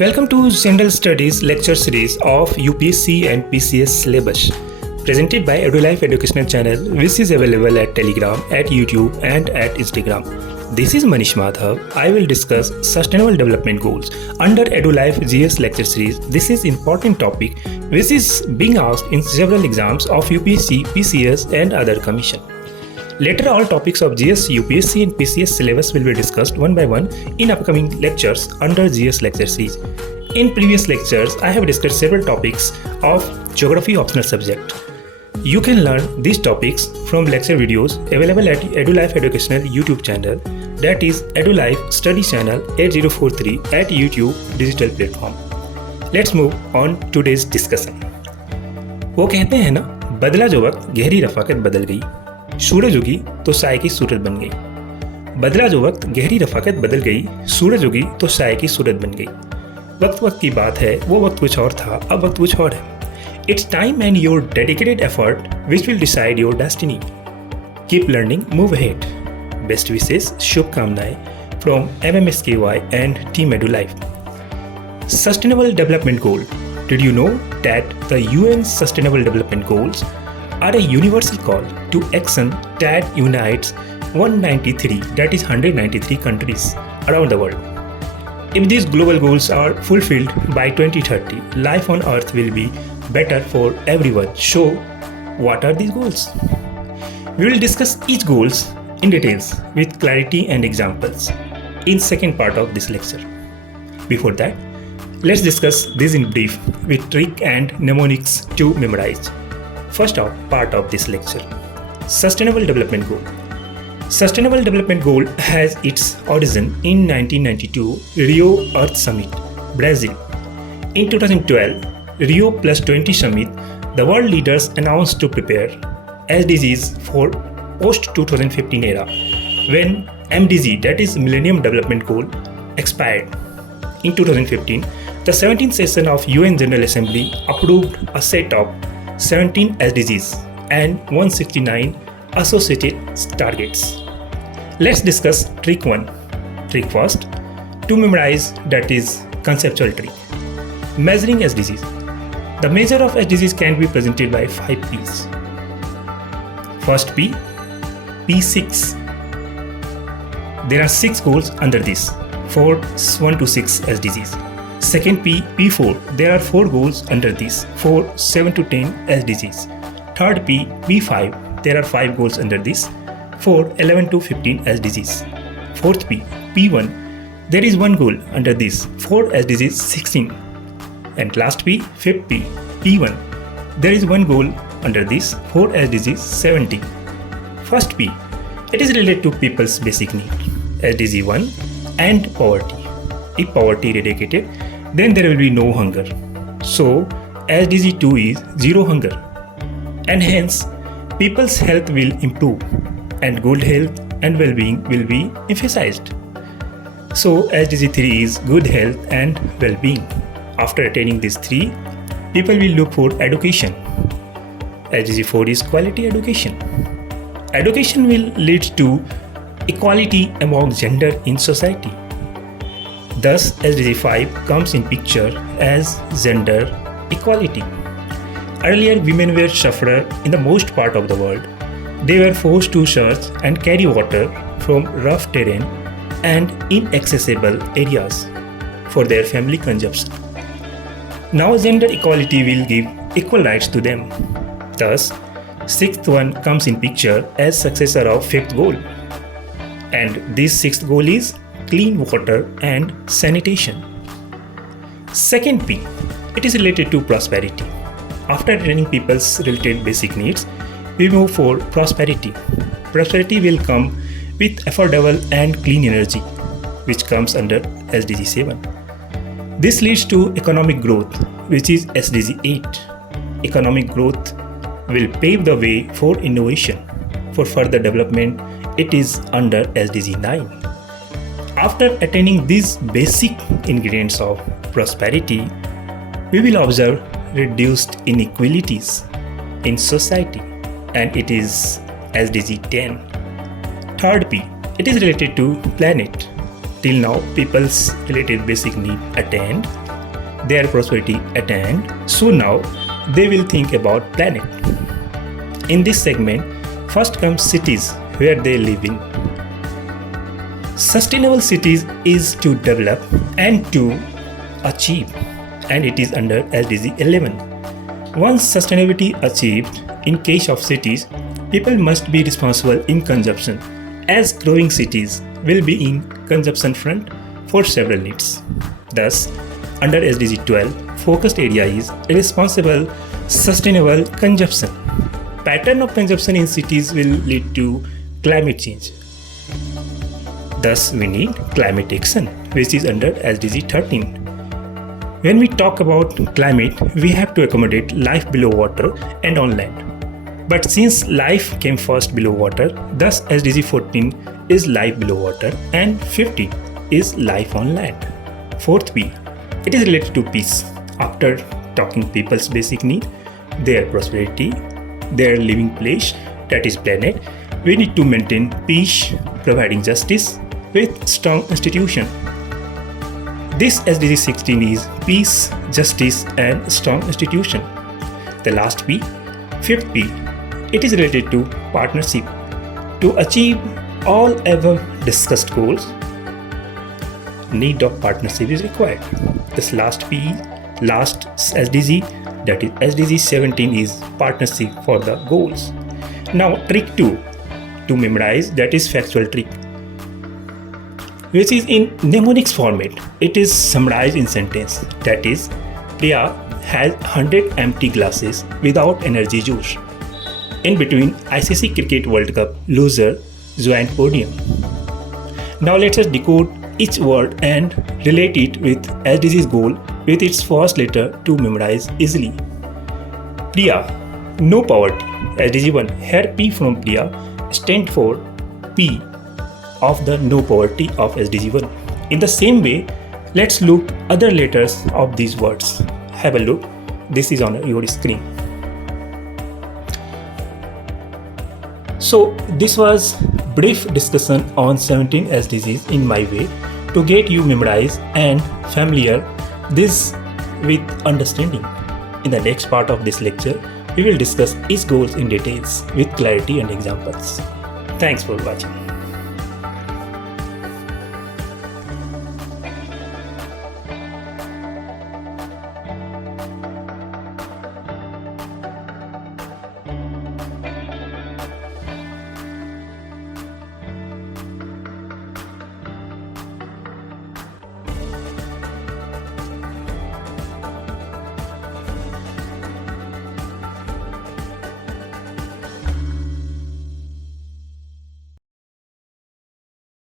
Welcome to General Studies lecture series of UPSC and PCS syllabus, presented by Edulife educational channel, which is available at Telegram, at YouTube, and at Instagram. This is Manish Madhav. I will discuss sustainable development goals under Edulife GS lecture series. This is important topic which is being asked in several exams of UPSC, PCS, and other commission. Later, all topics of GS, UPSC and PCS syllabus will be discussed one by one in upcoming lectures under GS lecture series. In previous lectures, I have discussed several topics of geography optional subject. You can learn these topics from lecture videos available at Edulife educational YouTube channel, that is Edulife study channel 8043 at YouTube digital platform. Let's move on today's discussion. वो कहते हैं ना, बदला जो वक्त गहरी रफाकत बदल गई, सूरज उगी तो साय की सूरत बन गई। बदला जो वक्त गहरी रफाकत बदल गई, सूरज उगी तो साय की सूरत बन गई। वक्त की बात है, वो वक्त कुछ और था, अब वक्त कुछ और है। It's time and your dedicated effort which will decide your destiny. Keep learning, move ahead. Best wishes, शुभकामनाएं from MMSKY and Team EduLife. Sustainable Development Goal. Did you know that the UN Sustainable Development Goals are a universal call to action that unites 193 countries around the world? If these global goals are fulfilled by 2030, life on Earth will be better for everyone. So, what are these goals? We will discuss each goals in details with clarity and examples in second part of this lecture. Before that, let's discuss this in brief with trick and mnemonics to memorize. First part of this lecture, Sustainable Development Goal. Sustainable Development Goal has its origin in 1992 Rio Earth Summit, Brazil. In 2012, Rio Plus 20 Summit, the world leaders announced to prepare SDGs for post-2015 era, when MDG, that is Millennium Development Goal, expired. In 2015, the 17th session of UN General Assembly approved a set of 17 SDGs and 169 associated targets. Let's discuss trick 1. Trick first, to memorize, that is conceptual trick. Measuring SDGs. The measure of SDGs can be presented by 5 P's. First P, P6. There are 6 goals under this, for 1 to 6 SDGs. Second P, P4. There are 4 goals under this, for 7 to 10 SDGs. Third P, P5. There are 5 goals under this, for 11 to 15 SDGs. Fourth P, P1. There is 1 goal under this, for SDGs 16. And last P, fifth P, P1. There is 1 goal under this, for SDGs 17. First P, it is related to people's basic need, SDG 1 and poverty. If poverty eradicated, then there will be no hunger. So, SDG 2 is zero hunger. And hence, people's health will improve and good health and well-being will be emphasized. So, SDG 3 is good health and well-being. After attaining these 3, people will look for education. SDG 4 is quality education. Education will lead to equality among gender in society. Thus, SDG 5 comes in picture as gender equality. Earlier, women were sufferer in the most part of the world. They were forced to search and carry water from rough terrain and inaccessible areas for their family consumption. Now, gender equality will give equal rights to them. Thus, sixth one comes in picture as successor of fifth goal. And this sixth goal is clean water and sanitation. Second P, it is related to prosperity. After attaining people's related basic needs, we move for prosperity. Prosperity will come with affordable and clean energy, which comes under SDG 7. This leads to economic growth, which is SDG 8. Economic growth will pave the way for innovation. For further development, it is under SDG 9. After attaining these basic ingredients of prosperity, we will observe reduced inequalities in society, and it is SDG 10. Third P, it is related to planet. Till now, people's related basic need attained, their prosperity attained. So now they will think about planet. In this segment, first comes cities where they live in. Sustainable cities is to develop and to achieve, and it is under SDG 11. Once sustainability achieved, in case of cities, people must be responsible in consumption, as growing cities will be in consumption front for several needs. Thus, under SDG 12, focused area is responsible, sustainable consumption. Pattern of consumption in cities will lead to climate change. Thus, we need climate action, which is under SDG 13. When we talk about climate, we have to accommodate life below water and on land. But since life came first below water, thus SDG 14 is life below water and 15 is life on land. Fourth P, it is related to peace. After talking people's basic need, their prosperity, their living place, that is planet, we need to maintain peace, providing justice with strong institution. This SDG 16 is peace, justice and strong institution. The last P, fifth P, it is related to partnership. To achieve all above discussed goals, need of partnership is required. This last P, last SDG, that is SDG 17 is partnership for the goals. Now trick 2, to memorize, that is factual trick, which is in mnemonics format. It is summarized in sentence, that is, Priya has 100 empty glasses without energy use. In between, ICC Cricket World Cup loser joined podium. Now let us decode each word and relate it with SDG's goal with its first letter to memorize easily. Priya, no poverty. SDG 1, here P from Priya stand for P of the no poverty of SDG 1. In the same way, let's look other letters of these words. Have a look. This is on your screen. So this was brief discussion on 17 SDGs in my way to get you memorized and familiar this with understanding. In the next part of this lecture, we will discuss each goals in details with clarity and examples. Thanks for watching.